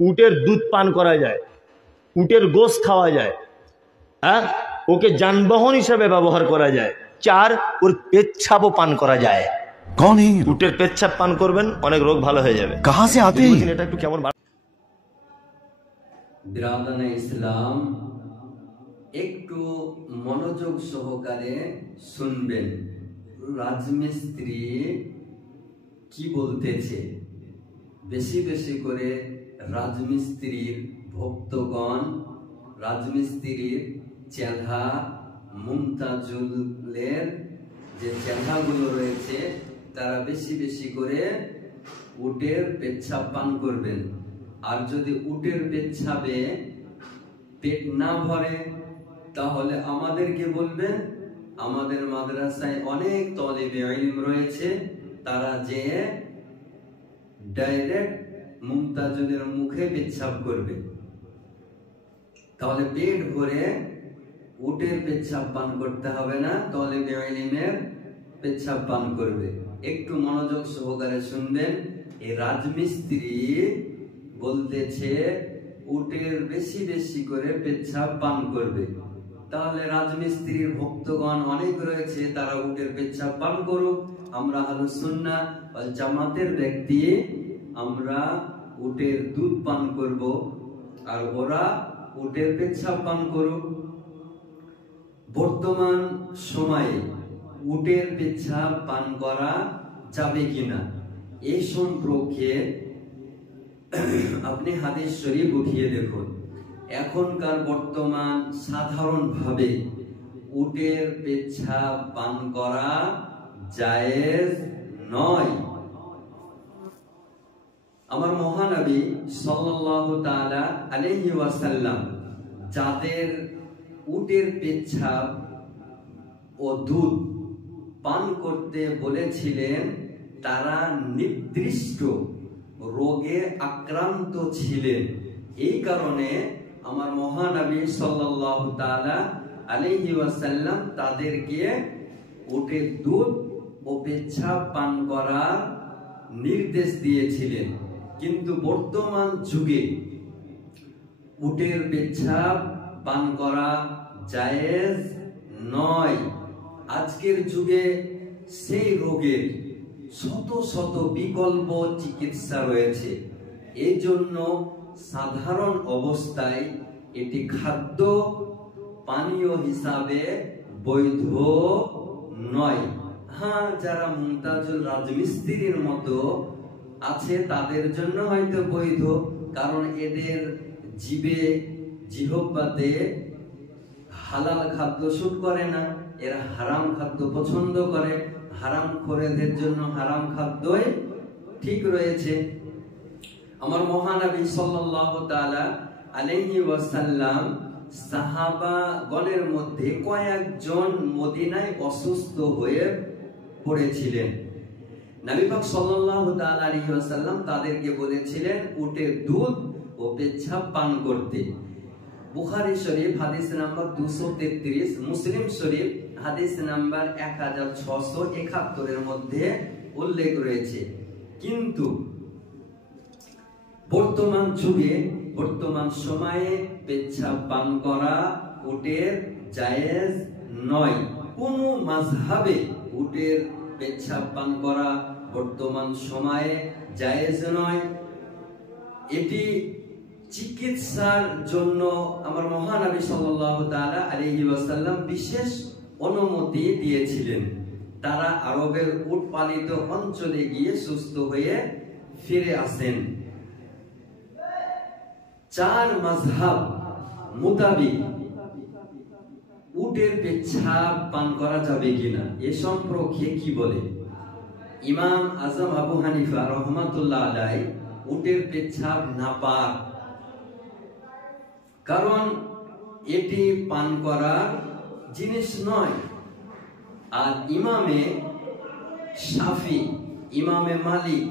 উটের দুধ পান করা যায়, উটের গোশত খাওয়া যায়, হ্যাঁ, ওকে যানবাহন হিসেবে ব্যবহার করা যায়। 4, ওর পেচ্ছাপও পান করা যায়। कौन है? উটের পেচ্ছাপ পান করবেন, অনেক রোগ ভালো হয়ে যাবে। कहाँ से आते हैं? এটা একটু কেমন বিরাদানে ইসলাম, একটু মনোযোগ সহকারে শুনবেন। রাজমিস্ত্রি কি বলতেছে, বেশি বেশি করে রাজমিস্ত্রির ভক্তগণ, রাজমিস্ত্রির চেলা, মুমতাজুলের যে চেলাগুলো রয়েছে, তারা বেশি বেশি করে উটের পেচ্ছাপ পান করবেন। আর যদি উটের পেচ্ছাপে পেট না ভরে, তাহলে আমাদেরকে বলবেন। আমাদের মাদ্রাসায় অনেক তলেবে ইলম রয়েছে, তারা যে ডাইরেক্ট মুমতাজুলের মুখে পেচ্ছাপ করবে, তাহলে পেট ভরে উটের পেচ্ছাপ পান করতে হবে না, তলেবে ইলমের পেচ্ছাপ পান করবে। একটু মনোযোগ সহকারে শুনবেন। এই রাজমিস্ত্রি বলতেছে উটের বেশি বেশি করে পেচ্ছাপ পান করবে, তাহলে রাজমিস্ত্রির ভক্তগণ অনেক রয়েছে, তারা উটের পেচ্ছাপ পান করুক। আমরা আহলুস সুন্নাহ ওয়াল জামাতের ব্যক্তি, আমরা উটের দুধ পান করব, আর ওরা উটের পেচ্ছাপ পান করুক। বর্তমান সময়ে উটের পেচ্ছাপ পান করা যাবে কিনা এই সম্পর্কে আপনি হাদিস শরীফ উঠিয়ে দেখুন। এখনকার বর্তমান সাধারণভাবে উটের পেচ্ছাপ পান করা জায়েজ নয়। আমার মহানবী সাল্লাল্লাহু তাআলা আলাইহি ওয়াসাল্লাম যাদের উটের পেচ্ছাপ ও দুধ পান করতে বলেছিলেন, তারা নির্দিষ্ট রোগে আক্রান্ত ছিলেন। এই কারণে আমার মহানবী সাল্লাল্লাহু তাআলা আলাইহি ওয়াসাল্লাম তাদেরকে উটের দুধ ও পেচ্ছাপ পান করার নির্দেশ দিয়েছিলেন। কিন্তু বর্তমান যুগে উটের পেচ্ছাপ পান করা জায়েজ নয়। আজকের যুগে সেই রোগের শত শত বিকল্প চিকিৎসা রয়েছে, এই জন্য সাধারণ অবস্থায় এটি খাদ্য পানীয় হিসাবে বৈধ নয়। হ্যাঁ, যারা মুমতাজুল রাজমিস্ত্রির মতো আছে তাদের জন্য হয়তো বৈধ, কারণ এদের জিহ্বাতে হালাল খাদ্য শুট করে না, এরা হারাম খাদ্য পছন্দ করে। হারাম খোরেদের জন্য হারাম খাদ্যই ঠিক রয়েছে। আমার মহানবী সাল্লাল্লাহু তাআলা আলাইহি ওয়াসাল্লাম সাহাবাগণের মধ্যে কয়েকজন মদিনায় অসুস্থ হয়ে পড়েছিলেন। নবী পাক সাল্লাল্লাহু তাআলা আলাইহি ওয়াসাল্লাম তাদেরকে বলেছিলেন উটের দুধ ও পেচ্ছাপ পান করতে। বুখারী শরীফ হাদিস নাম্বার 233, মুসলিম শরীফ হাদিস নাম্বার 1671 এর মধ্যে উল্লেখ রয়েছে। কিন্তু বর্তমান যুগে, বর্তমান সময়ে পেচ্ছাপ পান করা উটের জায়েজ নয়। কোন মাযহাবে উটের পেচ্ছাপ পান করা বর্তমান সময়ে জায়েজ নয়। এটি চিকিৎসার জন্য আমার মহানবী সাল্লাল্লাহু তাআলা আলাইহি ওয়াসাল্লাম বিশেষ অনুমতি দিয়েছিলেন। তারা আরবের উট পালিত অঞ্চলে গিয়ে সুস্থ হয়ে ফিরে আসেন। 4 মাযহাব মোতাবেক উটের পেচ্ছাপ পান করা যাবে কিনা এ সম্পর্কে কি বলে? ইমাম আজম আবু হানিফা রাহমাতুল্লাহ আলাইহি উটের পেচ্ছাপ নাপাক, কারণ এটি পান করার জিনিস নয়। আর ইমামে শাফি, ইমামে মালিক,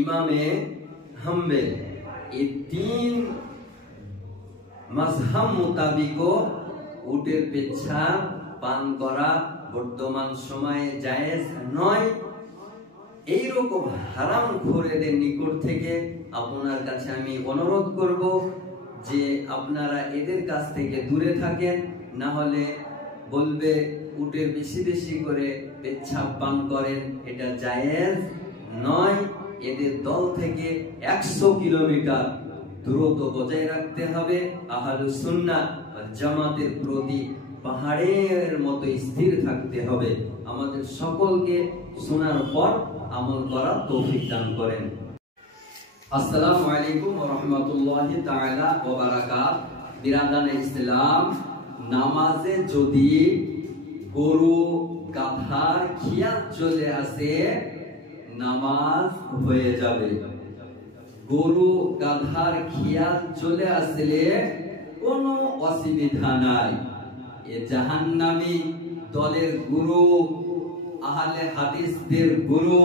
ইমামে হাম্বল এই 3 মাযহাব মোতাবেক উটের পেচ্ছাপ পান করা বর্তমান সময়ে জায়েজ নয়। এইরকম হারাম খোরেদের নিকট থেকে আপনার কাছে আমি অনুরোধ করব যে আপনারা এদের কাছ থেকে দূরে থাকেন, না হলে বলবে উটের বেশি বেশি করে পেচ্ছাপ পান করেন, এটা জায়েজ নয়। এদের দল থেকে 100 কিলোমিটার দূরত্ব বজায় রাখতে হবে। আহলুস সুন্নাহ ওয়াল জামাতের প্রতি পাহাড়ের মতো স্থির থাকতে হবে। আমাদের সকলকে শোনার পর আমল করার তৌফিক দান করেন। আসসালামু আলাইকুম ওয়া রাহমাতুল্লাহি তাআলা ওয়া বারাকাত। বিরাদানে ইসলাম, নামাজে যদি গরু গাধার খিয়াল চলে আসে নামাজ হয়ে যাবে। গরু গাধার খিয়াল চলে আসলে কোনো অসুবিধা নাই। এ জাহান্নামী দলের গুরু, আহলে হাদিসদের গুরু,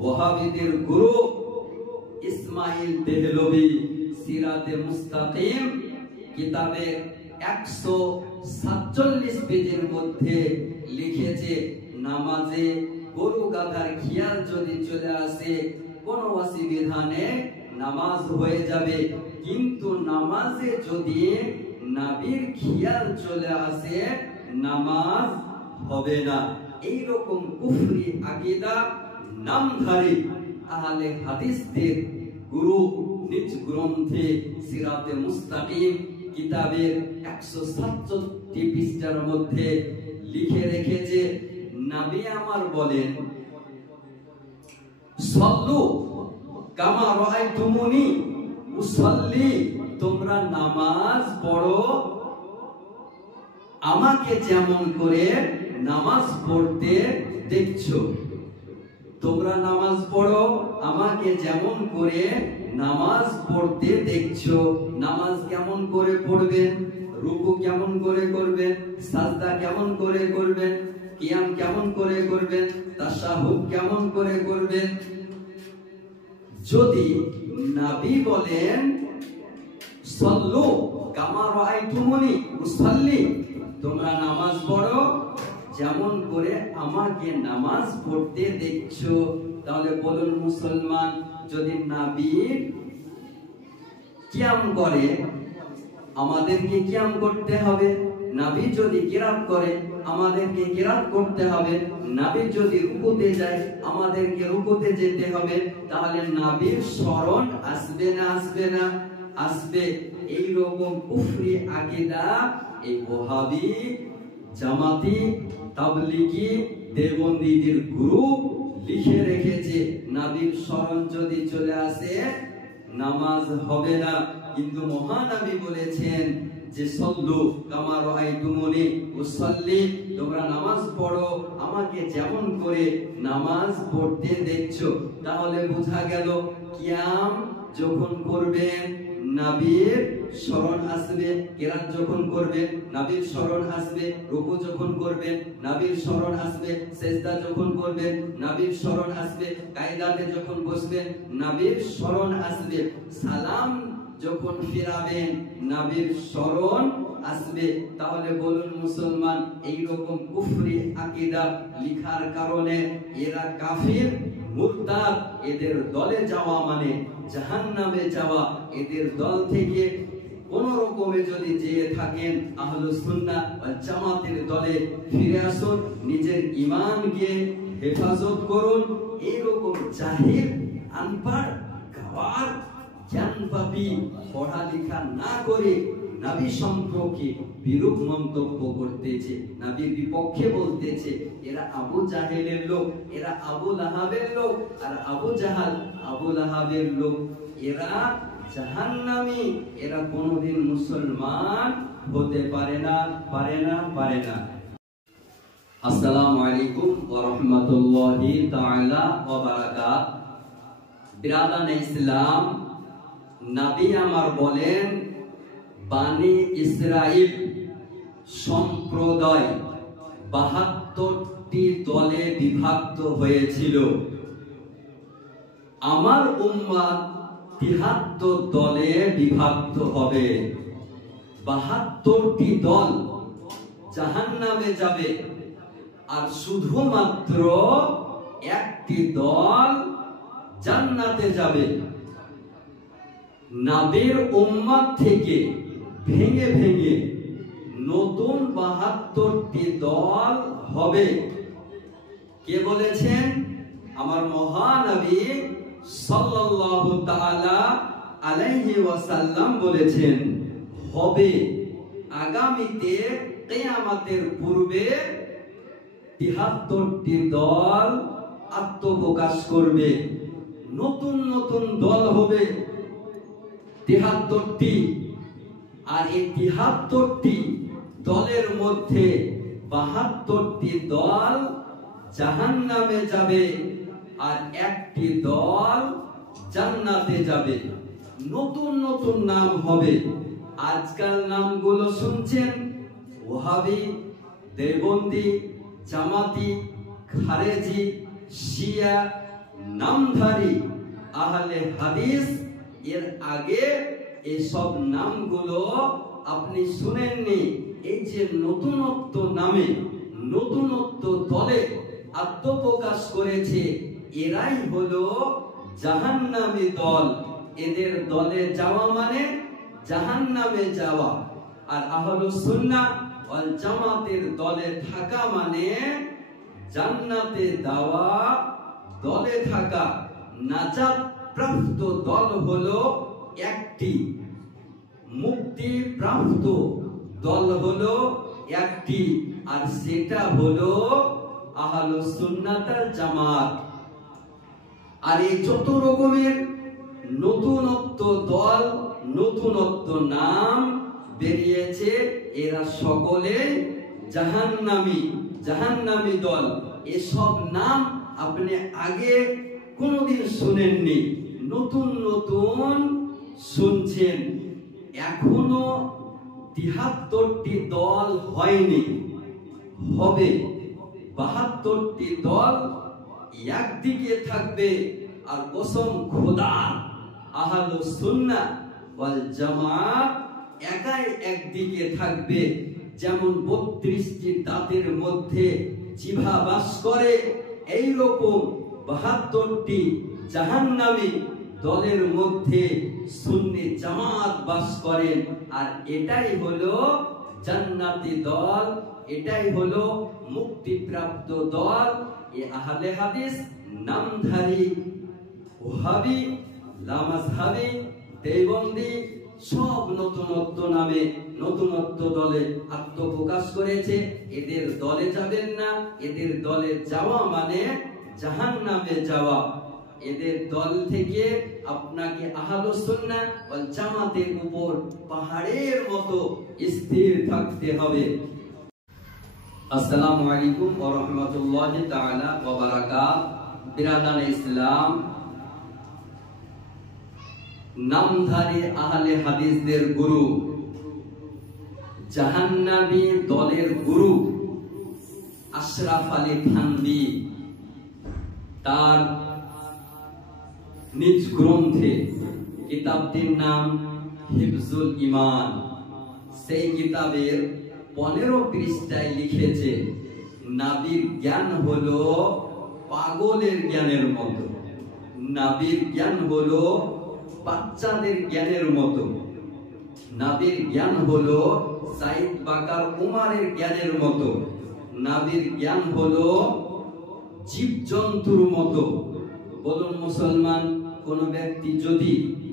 ওয়াহাবিদের গুরু ইসমাইল দেহলভী সিরাতে মুস্তাকিম কিতাবে 147 পেজের মধ্যে লিখেছে, নামাজে গরু গাধার খিয়াল যদি চলে আসে কোনো অসুবিধা নেই, নামাজ হয়ে যাবে। কিন্তু নামাজে যদি নাবির খিয়াল চলে আসে নামাজ হবে না। এইরকম কুফরি আকীদা নামধারী আহলে হাদিসদের গুরু নিজ গ্রন্থে সিরাতে মুস্তাকিম কিতাবের 167 পৃষ্ঠার মধ্যে লিখে রেখেছে, নবী আমার বলেন, সল্লু কামা রাআইতুমুনি উসাল্লি, তোমরা নামাজ পড়ো আমাকে যেমন করে নামাজ পড়তে দেখছো। তোমরা নামাজ পড়ো আমাকে যেমন করে নামাজ পড়তে দেখছো। নামাজ কেমন করে পড়বেন, রুকু কেমন করে করবেন, সাজদা কেমন করে করবেন, কিয়াম কেমন করে করবেন, তাশাহুদ কেমন করে করবেন। যদি নবী বলেন সল্লু কামা রাআইতুমুনি উসাল্লি, তোমরা নামাজ পড়ো যেমন করে আমাকে নামাজ পড়তে দেখছো, তাহলে বলুন মুসলমান, যদি নবী কিয়াম করে আমাদেরকে কিয়াম করতে হবে। নবী যদি কিরাত করে আমাদেরকে কিরাত করতে হবে। নবী যদি রুকুতে যায় আমাদেরকে রুকুতে যেতে হবে। তাহলে নবীর স্মরণ আসবে না আসবে না? আসবে। এই রকম কুফরি আকীদা এই ওহাবী, জামাতি, তাবলিগি, দেওবন্দীদের গ্রুপ লিখে রেখেছে, নবীর স্মরণ যদি চলে আসে নামাজ হবে না। কিন্তু মহানবী বলেছেন যে সল্লু কামা রাআইতুমুনি উসাল্লি, তোমরা নামাজ পড়ো আমাকে যেমন করে নামাজ পড়তে দেখছো। তাহলে বোঝা গেল কিয়াম যখন করবেন নবীর স্মরণ আসবে, কিরাত যখন করবেন নবীর স্মরণ আসবে, রুকু যখন করবেন নবীর স্মরণ আসবে, সিজদা যখন করবেন নবীর স্মরণ আসবে, কায়দাতে যখন বসবেন নবীর স্মরণ আসবে, সালাম যখন ফিরাবেন নবীর স্মরণ আসবে। তাহলে বলুন মুসলমান, এই রকম কুফরি আকীদা লিখার কারণে এরা কাফির, মুরতাদ। এদের দলে যাওয়া মানে জাহান্নামে যাওয়া। এদের দল থেকে কোন রকমে যদি যেয়ে থাকেন আহলুস সুন্নাহ ওয়াল জামাতের দলে ফিরে আসুন, নিজের ঈমানকে হেফাজত করুন। এই রকম জাহিল, আনপড়, গাওয়ার, জ্ঞানপাপী, পড়ালেখা না করে নবী সম্পর্কে বিরূপ মন্তব্য করতেছে, নবীর বিপক্ষে বলতেছে, এরা আবু জাহেলের লোক, এরা আবু লাহাবের লোক। আর আবু জাহাল, আবু লাহাবের লোক, এরা জাহান্নামী। এরা কোনোদিন মুসলমান হতে পারে না, পারে না, পারে না। আসসালামু আলাইকুম ওয়া রাহমাতুল্লাহি তাআলা ওয়া বারাকাত। বিরাদানে ইসলাম, নবী আমার বলেন, বানি ইসরাইল সম্প্রদায় 72টি দলে বিভক্ত হয়েছিল। আমার উম্মাত 73 দলে বিভক্ত হবে। 72টি দল জাহান্নামে যাবে, আর শুধুমাত্র একটি দল জান্নাতে যাবে। নবীর উম্মত থেকে ভেঙে ভেঙে নতুন 72টি দল হবে। কে বলেছেন? আমার মহানবী সাল্লাল্লাহু তাআলা আলাইহি ওয়াসাল্লাম বলেছেন হবে। আগামীতে কিয়ামতের পূর্বে 73টি দল আত্মপ্রকাশ করবে, নতুন নতুন দল হবে 73টি। আর এই 73টি দলের মধ্যে 72টি দল জাহান্নামে যাবে আর একটি দল জান্নাতে যাবে। নতুন নতুন নাম হবে। আজকাল নামগুলো শুনছেন, ওহাবি, দেওবন্দি, জামাতি, খারেজি, শিয়া, নামধারী, আহলে হাদিস। এর আগে এসব নামগুলো আপনি শুনেননি। এই যে নতুনত্ব নামে নতুনত্ব দলে আত্মপ্রকাশ করেছে, এরাই হলো জাহান্নামী দল। এদের দলে যাওয়া মানে জাহান্নামে যাওয়া। আর আহলুস সুন্নাহ ওয়াল জামাতের দলে থাকা মানে জান্নাতে যাওয়া, দলে থাকা। নাজাত প্রাপ্ত দল হলো একটি, মুক্তি প্রাপ্ত দল হলো একটি, আর সেটা হলো আহলুস সুন্নাত ওয়াল জামাত। আর এই যত রকমের নতুনত্ব দল, নতুনত্ব নাম বেরিয়েছে, এরা সকলে জাহান্নামী, জাহান্নামী দল। এসব নাম আপনি আগে কোনোদিন শুনেননি, নতুন নতুন শুনছেন। এখনো 73টি দল হয়নি, হবে। 72টি দল একদিকে থাকবে। আর কসম খোদা, আহলুস সুন্নাহ ওয়াল জামাত একাই একদিকে থাকবে। যেমন 32টি দাঁতের মধ্যে জিহ্বা বাস করে, এই রকম 72টি জাহান্নামী দলের মধ্যে সুন্নি জামাত বাস করেন। আর এটাই হলো জান্নাতি দল, এটাই হলো মুক্তিপ্রাপ্ত দল। এই আহলে হাদিস নামধারী ওহাবি, লামাজহাবি, দেওবন্দি সব নতুনত্ব নামে নতুনত্ব দলে আত্মপ্রকাশ করেছে। এদের দলে যাবেন না। এদের দলে যাওয়া মানে জাহান্নামে যাওয়া। এদের দল থেকে আপনাকে আহলুস সুন্নাহ ওয়াল জামাতের উপর পাহাড়ের মতো স্থির থাকতে হবে। আসসালামু আলাইকুম ওয়া রাহমাতুল্লাহি তাআলা ওয়া বারাকাতুহু। বিরাদানে ইসলাম, নামধারী আহলে হাদিসদের গুরু, জাহান্নামী দলের গুরু আশরাফ আলী থানভী তার নিজ গ্রন্থে, কিতাবটির নাম হিফজুল ঈমান, সেই কিতাবের 15 পৃষ্ঠায় লিখেছে, নবীর জ্ঞান হলো পাগলের জ্ঞানের মতো, নবীর জ্ঞান হলো বাচ্চাদের জ্ঞানের মতো, নবীর জ্ঞান হলো সাইদ বাকার উমারের জ্ঞানের মতো, নবীর জ্ঞান হলো জীবজন্তুর মতো। বলুন মুসলমান, কোন ব্যক্তি যদি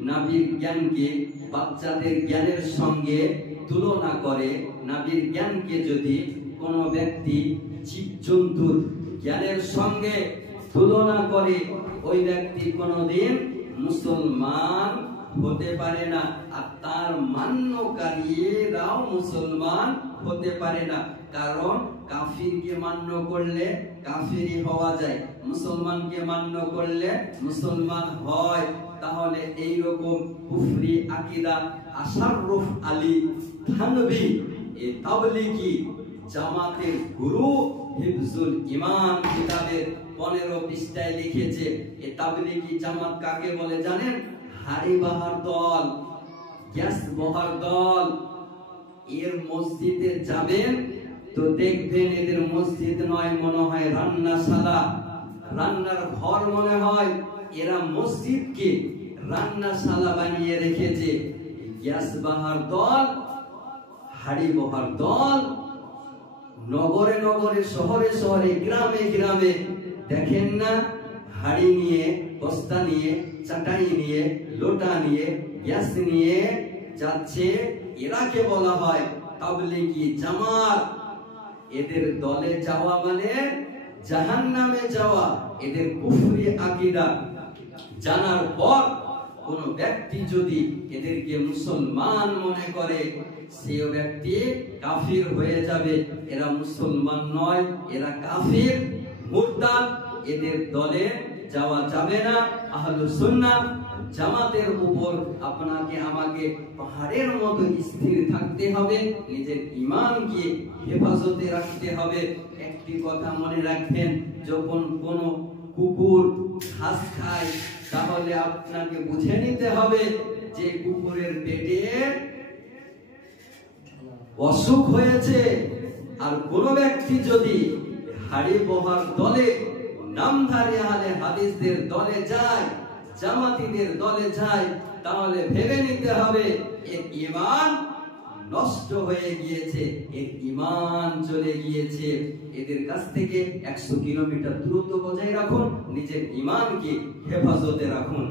নবীর জ্ঞানকে বাচ্চাদের জ্ঞানের সঙ্গে তুলনা করে, নবীর জ্ঞানকে যদি কোন ব্যক্তি জীবজন্তুর জ্ঞানের সঙ্গে তুলনা করে, ওই ব্যক্তি কোনদিন মুসলমান হতে পারে না। আর তার মান্যকারীরাও মুসলমান হতে পারে না। কারণ কাফিরকে মান্য করলে কাফিরই হওয়া যায়, মুসলমানকে মান্য করলে মুসলমান হয়। তাহলে এই রকম কুফরি আকীদা আশরাফ আলী থানভী এই তাবলীগী জামাতের গুরু হিফজুল ঈমান কিতাবের 15 পৃষ্ঠায় লিখেছে। এই তাবলীগী জামাত কাকে বলে জানেন? হাড়ি বাহার দল, গ্যাস বহার দল। এর মসজিদে যাবেন তো দেখবেন এদের মসজিদ নয়, মনে হয় রান্নাশালা, রান্নার ঘর মনে হয়। এরা মসজিদকে রান্নাশালা বানিয়ে রেখেছে। গ্যাস বাহার দল, হাড়ি বহার দল, নগরে নগরে, শহরে শহরে, গ্রামে গ্রামে দেখেন না, হাড়ি নিয়ে, বস্তা নিয়ে, চাটাই নিয়ে, লোটা নিয়ে, গ্যাস নিয়ে যাচ্ছে। এরাকে বলা হয় তাবলীগী জামাত। এদের দলে যাওয়া মানে জাহান্নামে যাওয়া। এদের কুফরি আকীদা জানার পর কোন ব্যক্তি যদি এদেরকে মুসলমান মনে করে, সে ব্যক্তি কাফির হয়ে যাবে। এরা মুসলমান নয়, এরা কাফির, মুরতাদ। এদের দলে যাওয়া যাবে না। আহলুস সুন্নাহ জামাতের উপর আপনাকে আমাকে পাহাড়ের মতো স্থির থাকতে হবে, নিজের ঈমানকে হেফাজতে রাখতে হবে। একটি কথা মনে রাখবেন, যখন কোন কুকুর ঘাস খায়, তাহলে আপনাকে বুঝে নিতে হবে যে কুকুরের পেটে অসুখ হয়েছে। আর কোন ব্যক্তি যদি হাড়ি বহার দলে, নামধারী আহলে হাদিসদের দলে যায়, জামাতিদের দলে যায়, তাহলে ভেবে নিতে হবে এর ঈমান নষ্ট হয়ে গিয়েছে, এর ঈমান চলে গিয়েছে। এদের কাছ থেকে 100 কিলোমিটার দূরত্ব বজায় রাখুন, নিজের ঈমানকে হেফাজতে রাখুন।